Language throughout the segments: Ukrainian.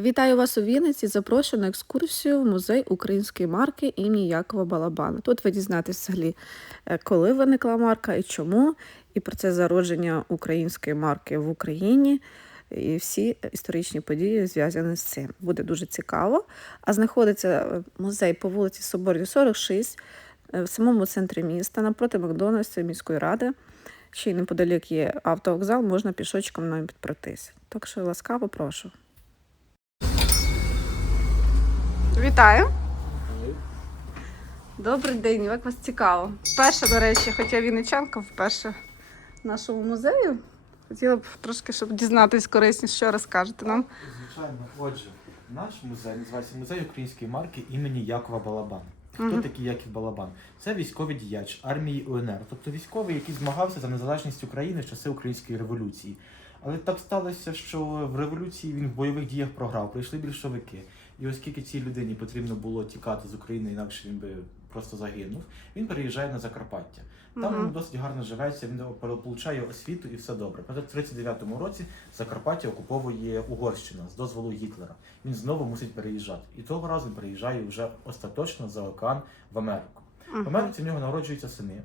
Вітаю вас у Вінниці. Запрошую на екскурсію в музей української марки імені Якова Балабана. Тут ви дізнаєтесь взагалі, е, коли виникла марка і чому, і про це зародження української марки в Україні. І всі історичні події зв'язані з цим. Буде дуже цікаво. А знаходиться е, музей по вулиці Соборній, 46 е, в самому центрі міста, напроти Макдональдса міської ради. Ще й неподалік є автовокзал, можна пішочком навіть пройтись. Так що ласкаво прошу. Вітаю. Добрий день, як вас цікаво. Вперше, до речі, хоча вінничанка вперше в нашому музею. Хотіла б трошки, щоб дізнатись корисніше, що розкажете нам. Звичайно, отже, наш музей називається Музей української марки імені Якова Балабана. Хто Мгм. такий Яків Балабан? Це військовий діяч армії УНР, тобто військовий, який змагався за незалежність України в часи української революції. Але так сталося, що в революції він в бойових діях програв, прийшли більшовики. І оскільки цій людині потрібно було тікати з України, інакше він би просто загинув, він переїжджає на Закарпаття. Там йому досить гарно живеться, він отримує освіту і все добре. Проте в 39-му році Закарпаття окуповує Угорщина з дозволу Гітлера. Він знову мусить переїжджати. І того разу він переїжджає вже остаточно за океан в Америку. В Америці в нього народжуються сини.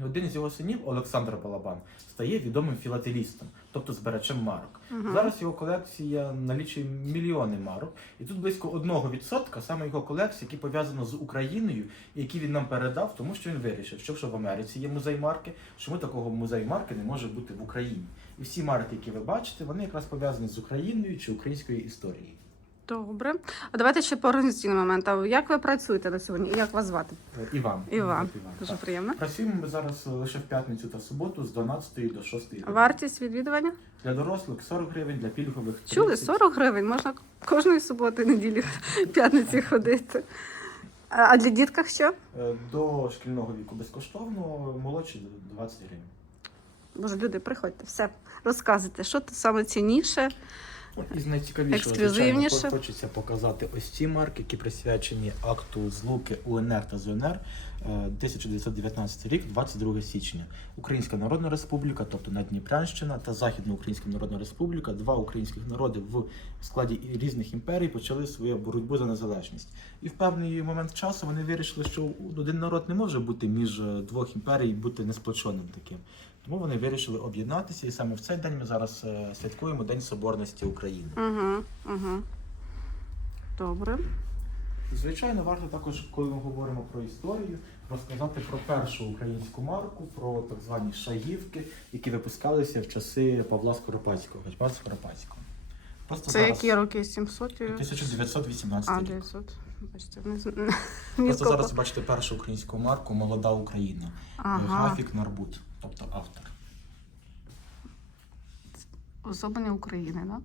І один з його синів, Олександр Балабан, стає відомим філателістом, тобто збирачем марок. Мгм. Зараз його колекція налічує мільйони марок, і тут близько 1% саме його колекції, які пов'язано з Україною, які він нам передав, тому що він вирішив, що в Америці є музей марки, чому такого музею марки не може бути в Україні. І всі марки, які ви бачите, вони якраз пов'язані з Україною чи українською історією. Добре. А давайте ще по організаційний момент. Як ви працюєте на сьогодні? І як вас звати? Е, Іван. Іван. Іван. Дуже так. приємно. Працюємо ми зараз лише в п'ятницю та суботу з 12 до 6 години. Вартість відвідування? Для дорослих 40 гривень, для пільгових 30. Чули? 40 гривень. Можна кожної суботи, неділі, п'ятниці ходити. А а для дітках що? Е, До шкільного віку безкоштовно, молодші 20 гривень. Боже, люди, приходьте, все розказуйте, що тут саме цінніше. І з найцікавішого, звичайно, хочеться показати ось ці марки, які присвячені акту злуки УНР та ЗУНР 1919 рік, 22 січня. Українська Народна Республіка, тобто Надніпрянщина та Західноукраїнська Народна Республіка, два українських народи в складі різних імперій почали свою боротьбу за незалежність. І в певний момент часу вони вирішили, що один народ не може бути між е, двох імперій і бути несплоченим таким. Тому вони вирішили об'єднатися, і саме в цей день ми зараз е, святкуємо День Соборності України. Угу, угу. Добре. Звичайно, варто також, коли ми говоримо про історію, розказати про першу українську марку, про так звані шагівки, які випускалися в часи Павла Скоропадського, Гетьмана Скоропадського. Просто Це зараз які роки? 700? 1918 А, рік. 900. Бачите, не, Просто зараз ви бачите першу українську марку Молода Україна. Ага. Гафік Нарбут, тобто автор. Особлення України, да?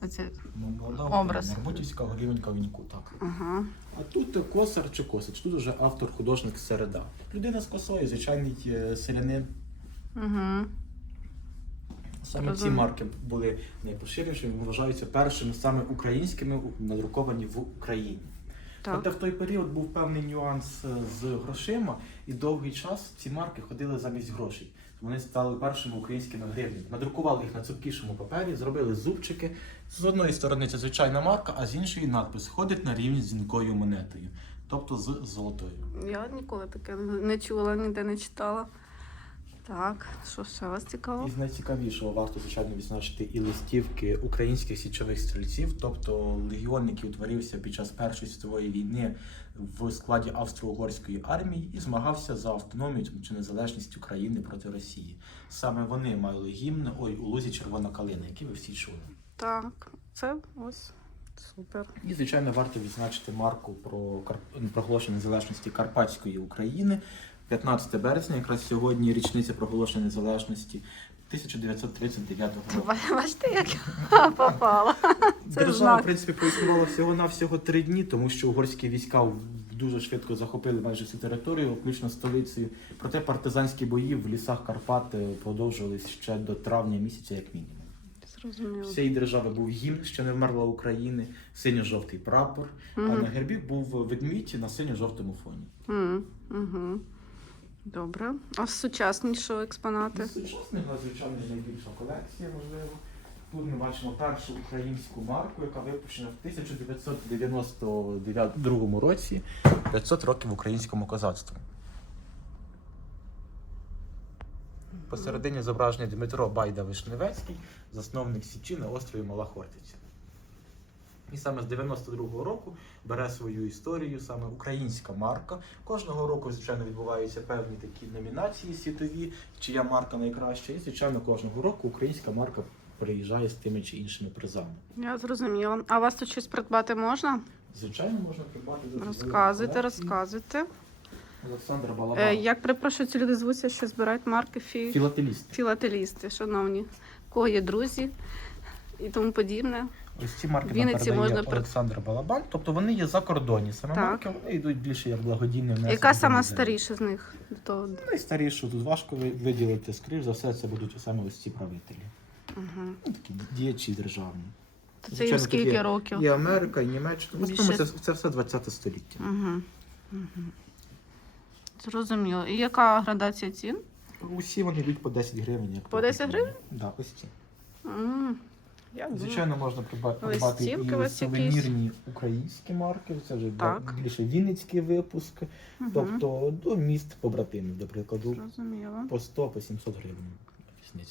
Оце. Ну, молода Образ. Нарбутівська голівенька в віку, так. Ага. А тут косар чи косич, тут вже автор художник середа. Людина з косою, звичайний е, селянин. Угу. Саме ці марки були найпоширенішими, вважаються першими саме українськими надруковані в Україні. Проте в той період був певний нюанс е, з грошима, і довгий час ці марки ходили замість грошей. Вони стали першими українськими гривнями. Надрукували їх на цупкішому папері, зробили зубчики. З одної сторони це звичайна марка, а з іншої надпис ходить на рівні з дзвінкою монетою, тобто з золотою. Я ніколи таке не чула, ніде не читала. Так, що ще вас цікаво? Із найцікавішого варто звичайно відзначити і листівки українських січових стрільців, тобто легіон, який утворився під час Першої світової війни в складі Австро-Угорської армії і змагався за автономію чи незалежність України проти Росії. Саме вони мали гімн ой у лузі Червона калина, який ви всі чули. Так, це ось супер. І звичайно варто відзначити марку про проголошення незалежності Карпатської України. 15 березня, якраз сьогодні річниця проголошення незалежності 1939 року. Бачите, як я попала. Це Держава, в принципі, проіснувала всього на всього три дні, тому що угорські війська дуже швидко захопили майже всю територію, включно столицею. Проте партизанські бої в лісах Карпат е, продовжувались ще до травня місяця, як мінімум. Зрозуміло. Всієї держави був гімн, що не вмерла України, синьо-жовтий прапор, а на гербі був ведмідь на синьо-жовтому фоні. Угу. Добре. А з сучаснішого експонати? З сучасних, звичайно, найбільша колекція, можливо. Тут ми бачимо першу українську марку, яка випущена в 1992 році. 500 років українському козацтву. Посередині зображений Дмитро Байда Вишневецький, засновник Січі на острові Мала Хортиця. І саме з 92-го року бере свою історію саме українська марка. Кожного року, звичайно, відбуваються певні такі номінації світові, чия марка найкраща. І, звичайно, кожного року українська марка приїжджає з тими чи іншими призами. Я зрозуміла. А у вас тут щось придбати можна? Звичайно, можна придбати дуже Розказуйте, розказуйте. колекцію. Олександр Балабан. Е, як перепрошую, ці люди звуться, що збирають марки фі... Філателіст. філателісти, шановні. Кого є друзі і тому подібне. Ось ці марки нам передає можна при- Олександр Балабан. Тобто вони є за кордоні. Саме Так. марки вони йдуть більше як благодійний внесок. Яка до сама музею. старіша з них? До того? Найстарішу тут важко ви- виділити, скоріш за все, це будуть саме ось ці правителі. Угу. Ну, такі діячі державні. То це Звичайно, їм скільки тут є років? І Америка, і Німеччина. В Більше- основному це, це все 20 століття. Угу. Угу. Зрозуміло. І яка градація цін? Усі вони йдуть по 10 гривень. Як По 10 гривень? Так, да, ось ці. М, Я думаю. Звичайно, можна придбати, придбати і сувенірні якісь? українські марки. Це вже Так. більше вінницький випуск. угу. Тобто до міст побратимів, до прикладу, Зрозуміло. по 100 по 700 гривень.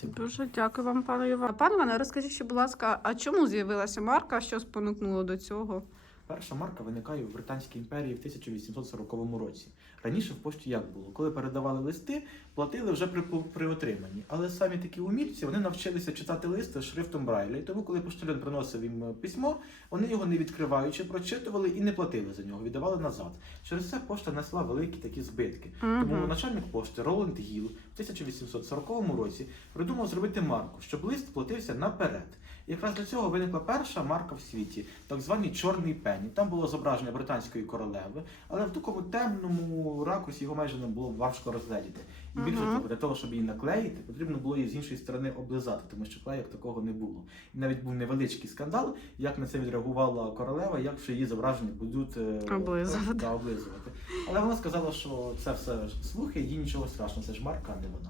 Дуже дякую вам, пане Іване. Пане Іване, розкажіть, будь ласка, а чому з'явилася марка? Що спонукнуло до цього? Перша марка виникає в Британській імперії в 1840 році. Раніше в пошті як було? Коли передавали листи, платили вже при, при отриманні. Але самі такі умільці вони навчилися читати листи шрифтом Брайля. І тому, коли поштальон приносив їм е, письмо, вони його не відкриваючи, прочитували і не платили за нього, віддавали назад. Через це пошта несла великі такі збитки. Тому начальник пошти Роланд Гіл в 1840 році придумав зробити марку, щоб лист платився наперед. І якраз для цього виникла перша марка в світі, так званий чорний пенні. Там було зображення британської королеви, але в такому темному ракурсі його майже не було важко розгледіти. І більше Мгм. того, для того, щоб її наклеїти, потрібно було її з іншої сторони облизати, тому що клею такого не було. І навіть був невеличкий скандал, як на це відреагувала королева, як вже її зображення будуть е, Облизувати. та, облизувати. Але вона сказала, що це все слухи, їй нічого страшного, це ж марка, а не вона.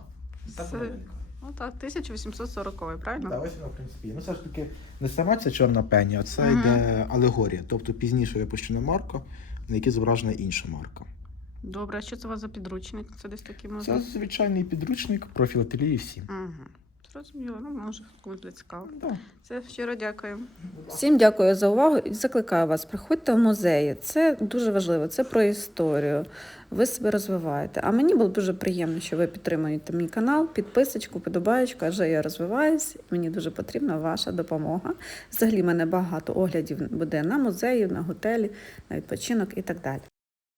Так вона виникла. Ну так, 1840, правильно? Так, ось вона, в принципі. є. Ну, все ж таки, не сама ця чорна пені, а це Мгм. йде алегорія. Тобто пізніше випущена марка, на якій зображена інша марка. Добре, а що це у вас за підручник? Це десь такий може? Це звичайний підручник про філателії всі. Угу. Зрозуміло, ну може комусь буде цікаво. Да. Це щиро дякую. Всім дякую за увагу і закликаю вас. Приходьте в музеї. Це дуже важливо. Це про історію. Ви себе розвиваєте. А мені було дуже приємно, що ви підтримуєте мій канал, підписочку, подобаєчку, адже я розвиваюсь. Мені дуже потрібна ваша допомога. Взагалі, мене багато оглядів буде на музеї, на готелі, на відпочинок і так далі.